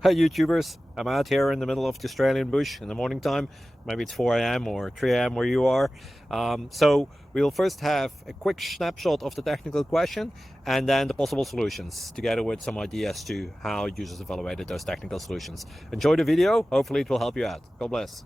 Hi YouTubers, I'm out here in the middle of the Australian bush in the morning time. Maybe it's 4 a.m. or 3 a.m. where you are. So we'll first have a quick snapshot of the technical question and then the possible solutions, together with some ideas to how users evaluated those technical solutions. Enjoy the video, hopefully it will help you out. God bless.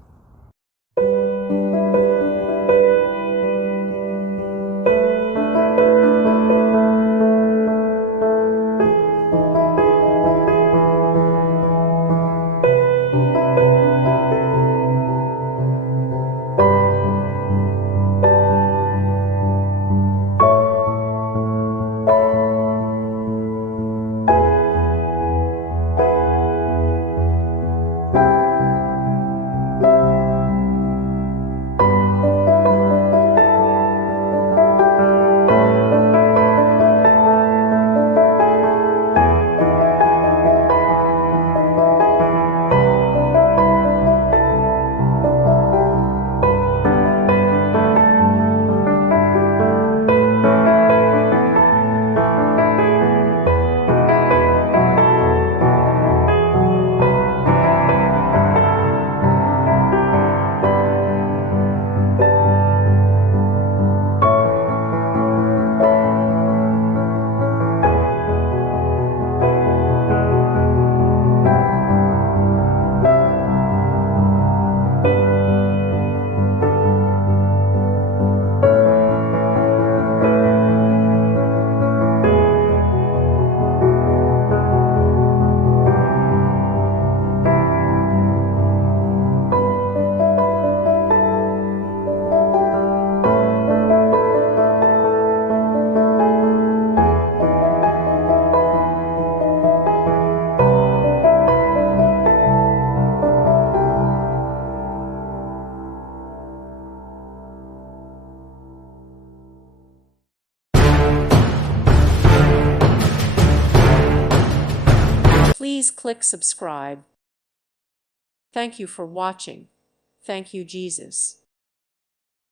Please click subscribe. Thank you for watching. Thank you, Jesus.